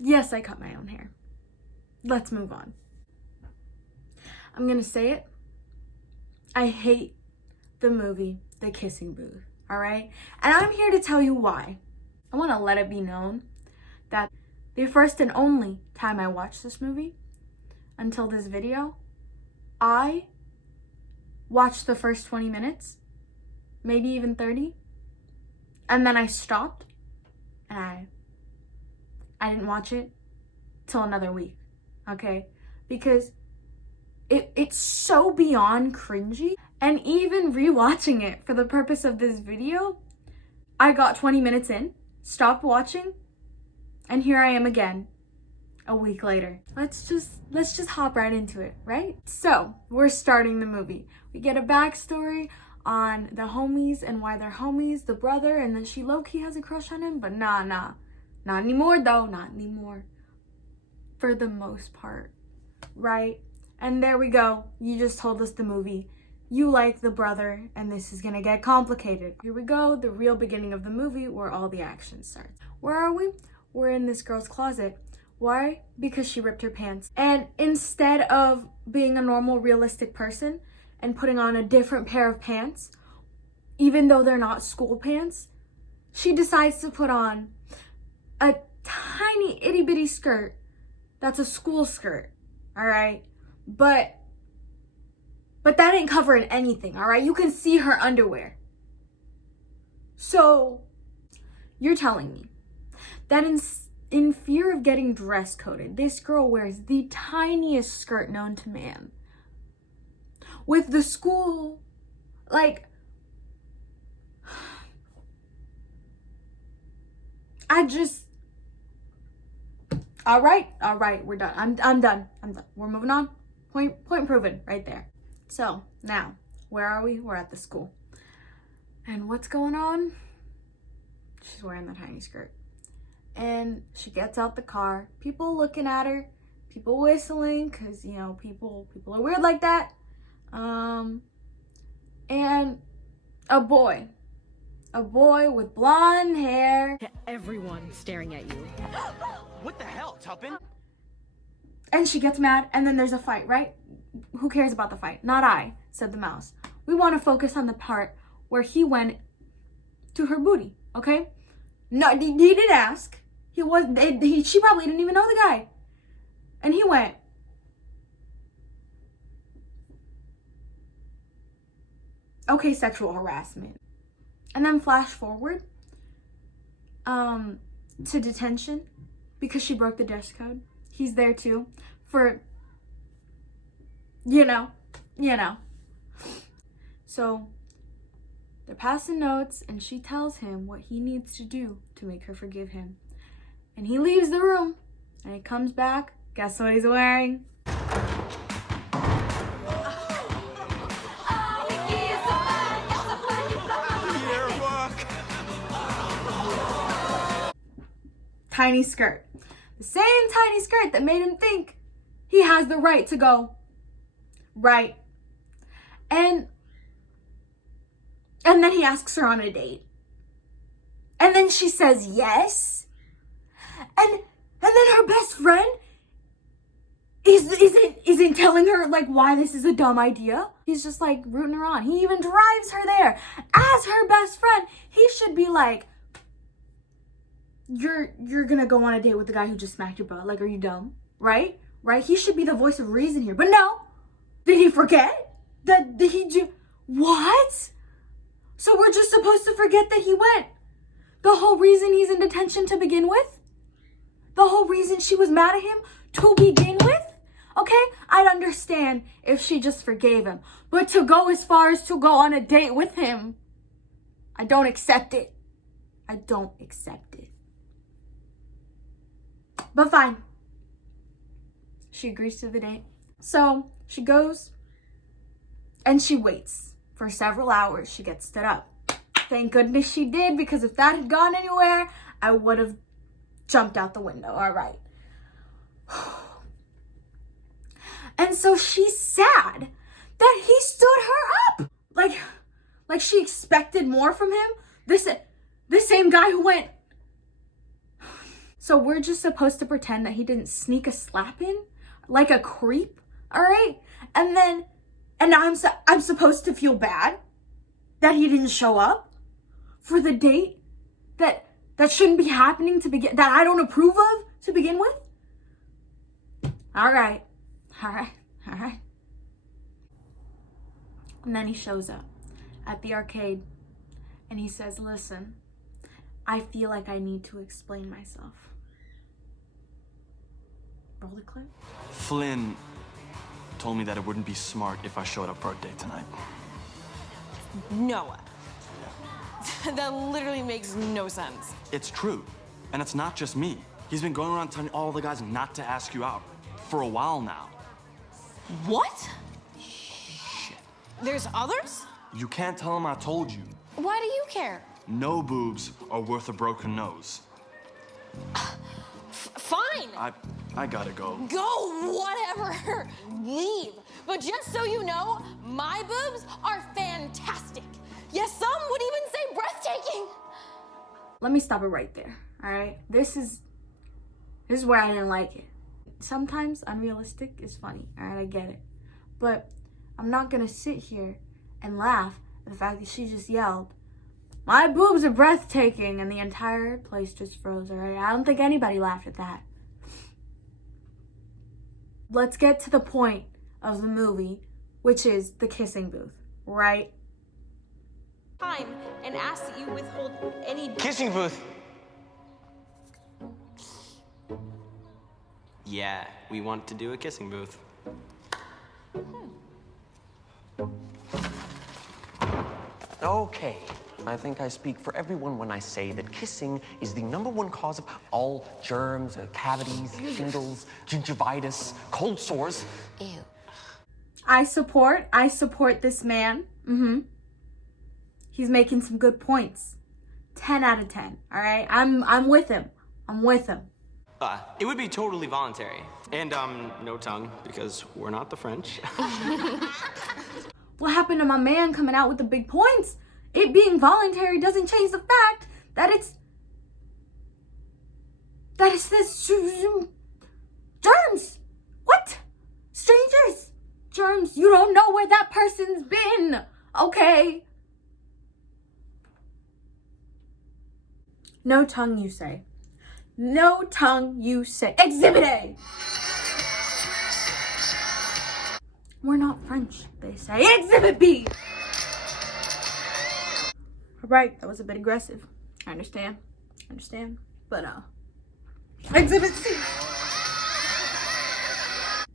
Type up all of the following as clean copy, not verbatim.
Yes, I cut my own hair. Let's move on. I'm gonna say it. I hate the movie The Kissing Booth, all right? And I'm here to tell you why. I want to let it be known that the first and only time I watched this movie until this video, I watched the first 20 minutes, maybe even 30, and then I stopped and I didn't watch it till another week, okay? Because it's so beyond cringy. And even rewatching it for the purpose of this video, I got 20 minutes in, stopped watching, and here I am again a week later. Let's just hop right into it, right? So we're starting the movie. We get a backstory on the homies and why they're homies, the brother, and then she low-key has a crush on him, but nah, not anymore though, not anymore. For the most part, right? And there we go. You just told us the movie. You like the brother, and this is gonna get complicated. Here we go, the real beginning of the movie where all the action starts. Where are we? We're in this girl's closet. Why? Because she ripped her pants. And instead of being a normal, realistic person and putting on a different pair of pants, even though they're not school pants, she decides to put on a tiny itty bitty skirt that's a school skirt, all right? But that ain't covering anything, all right? You can see her underwear. So you're telling me that in fear of getting dress coded, this girl wears the tiniest skirt known to man. With the school, like, all right, we're done. I'm done. We're moving on. Point proven right there. So now, where are we? We're at the school. And what's going on? She's wearing the tiny skirt. And she gets out the car. People looking at her. People whistling, because, you know, people are weird like that. And a boy with blonde hair. Everyone staring at you. What the hell, Tuppin? And she gets mad, and then there's a fight, right? Who cares about the fight? Not I, said the mouse. We want to focus on the part where he went to her booty, okay? No, he did ask. She probably didn't even know the guy. And he went. Okay, sexual harassment. And then flash forward to detention because she broke the dress code. He's there too for, you know. So they're passing notes and she tells him what he needs to do to make her forgive him. And he leaves the room and he comes back. Guess what he's wearing? Tiny skirt. The same tiny skirt that made him think he has the right to go. Right. And then he asks her on a date. And then she says yes. And then her best friend isn't telling her like why this is a dumb idea. He's just like rooting her on. He even drives her there. As her best friend, he should be like, You're gonna go on a date with the guy who just smacked your butt. Like, are you dumb? Right? He should be the voice of reason here. But no. Did he forget? Did he do what? So we're just supposed to forget that he went. The whole reason he's in detention to begin with? The whole reason she was mad at him to begin with? Okay, I'd understand if she just forgave him. But to go as far as to go on a date with him, I don't accept it. I don't accept it. But fine. She agrees to the date. So she goes and she waits for several hours. She gets stood up. Thank goodness she did, because if that had gone anywhere, I would have jumped out the window. All right. And so she's sad that he stood her up. Like she expected more from him. The same guy who went So we're just supposed to pretend that he didn't sneak a slap in like a creep, all right? And now I'm supposed to feel bad that he didn't show up for the date that shouldn't be happening to begin, that I don't approve of to begin with? All right. And then he shows up at the arcade and he says, listen, I feel like I need to explain myself. Roll the clip. Flynn told me that it wouldn't be smart if I showed up for a date tonight. Noah. That literally makes no sense. It's true. And it's not just me. He's been going around telling all the guys not to ask you out for a while now. What? Shit. There's others? You can't tell him I told you. Why do you care? No boobs are worth a broken nose. Fine. I gotta go. Go, whatever. Leave. But just so you know, my boobs are fantastic. Yes, some would even say breathtaking. Let me stop it right there, all right? This is where I didn't like it. Sometimes unrealistic is funny, all right? I get it. But I'm not gonna sit here and laugh at the fact that she just yelled, my boobs are breathtaking, and the entire place just froze, all right? I don't think anybody laughed at that. Let's get to the point of the movie, which is the kissing booth, right? Time and ask that you withhold any Kissing booth. Yeah, we want to do a kissing booth. Okay, I think I speak for everyone when I say that kissing is the #1 cause of all germs, cavities, shingles, gingivitis, cold sores. Ew. I support this man. He's making some good points. 10 out of 10, all right? I'm with him. It would be totally voluntary. And, no tongue, because we're not the French. What happened to my man coming out with the big points? It being voluntary doesn't change the fact that it's this germs. What? Strangers. Germs. You don't know where that person's been. Okay. No tongue, you say. No tongue, you say. Exhibit A. We're not French, they say. Exhibit B. All right, that was a bit aggressive. I understand. But, Exhibit C.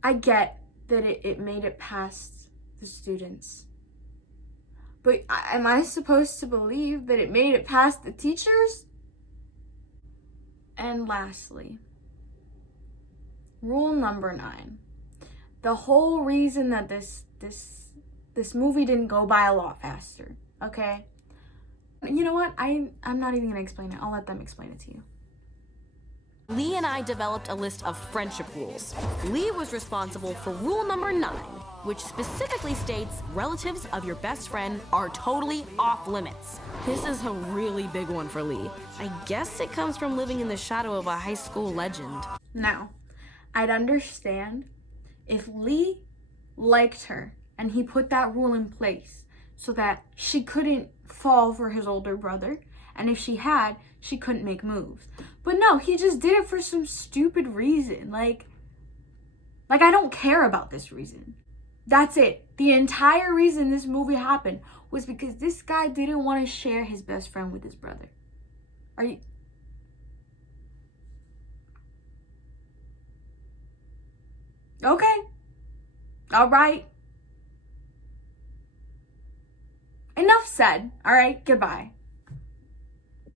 I get that it made it past the students. But am I supposed to believe that it made it past the teachers? And lastly, rule number 9. The whole reason that this movie didn't go by a lot faster, okay? You know what? I'm not even gonna explain it. I'll let them explain it to you. Lee and I developed a list of friendship rules. Lee was responsible for rule number 9, which specifically states relatives of your best friend are totally off limits. This is a really big one for Lee. I guess it comes from living in the shadow of a high school legend. Now, I'd understand if Lee liked her and he put that rule in place so that she couldn't fall for his older brother, and if she had, she couldn't make moves. But no, he just did it for some stupid reason. Like I don't care about this reason. That's it. The entire reason this movie happened was because this guy didn't want to share his best friend with his brother. Are you... Okay. All right. Enough said. All right. Goodbye.